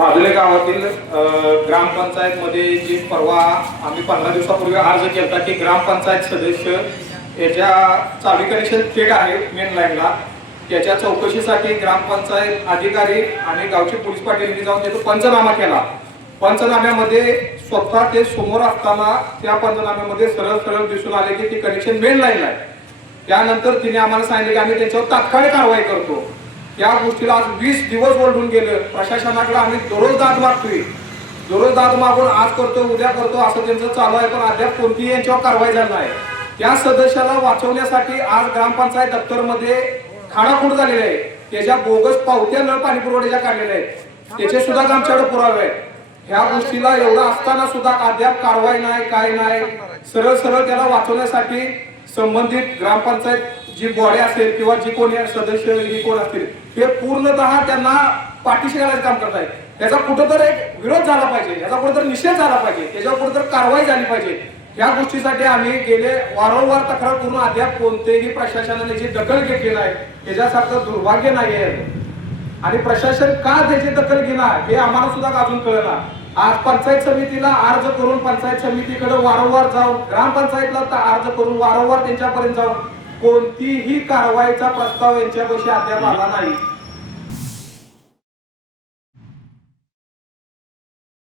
भादुले गावातील ग्रामपंचायतमध्ये जी परवा आम्ही 15 दिवसापूर्वी अर्ज केला की ग्रामपंचायत सदस्य याच्या चावी कनेक्शन थेट आहे मेन लाईनला, त्याच्या चौकशीसाठी ग्रामपंचायत अधिकारी आणि गावचे पोलीस पाटील यांनी जाऊन त्याचा पंचनामा केला. पंचनाम्यामध्ये स्वतः ते समोर असताना त्या पंचनाम्यामध्ये सरळ सरळ दिसून आले की ते कनेक्शन मेन लाईनला आहे. त्यानंतर तिने आम्हाला सांगितले की आम्ही त्यांच्यावर तात्काळ कारवाई करतो. त्या गोष्टीला आज 20 दिवस ओढून गेले. प्रशासनाकडे आम्ही दररोज दाद मागतोय, दररोज दाद मागून आज करतो उद्या करतो असं त्यांचं चालू आहे, पण अद्याप कोणतीही यांच्यावर कारवाई झाली नाही. त्या सदस्याला वाचवण्यासाठी आज ग्रामपंचायत दप्तरमध्ये खाडाखोड झालेले आहे. त्याच्या बोगस पावत्या नळ पाणी पुरवठ्याच्या काढलेल्या आहेत, त्याचे सुद्धा आमच्याकडे पुरावे आहेत. ह्या गोष्टीला एवढं असताना सुद्धा अद्याप कारवाई नाही, काय नाही. सरळ सरळ त्याला वाचवण्यासाठी संबंधित ग्रामपंचायत जी बॉडी असेल किंवा जी कोणी सदस्य कोण असतील हे पूर्णतः त्यांना पाठीशी घालायचं काम करतायत. त्याचा कुठंतरी एक विरोध झाला पाहिजे, याचा कुठेतरी निषेध झाला पाहिजे, त्याच्यावर कुठेतरी कारवाई झाली पाहिजे. या गोष्टीसाठी आम्ही गेले वारंवार तक्रार करून अद्याप कोणतेही प्रशासनाने जी दखल घेतली नाही, त्याच्यासारखं दुर्भाग्य नाही आहे. आणि प्रशासन का त्याची दखल घेणार हे आम्हाला सुद्धा अजून कळलं. आज पंचायत समितीला अर्ज करून पंचायत समितीकडे वारंवार जाऊन ग्रामपंचायतला अर्ज करून वारंवार त्यांच्यापर्यंत जाऊन कोणतीही कारवाईचा प्रस्ताव यांच्यापाशी अद्याप आला नाही.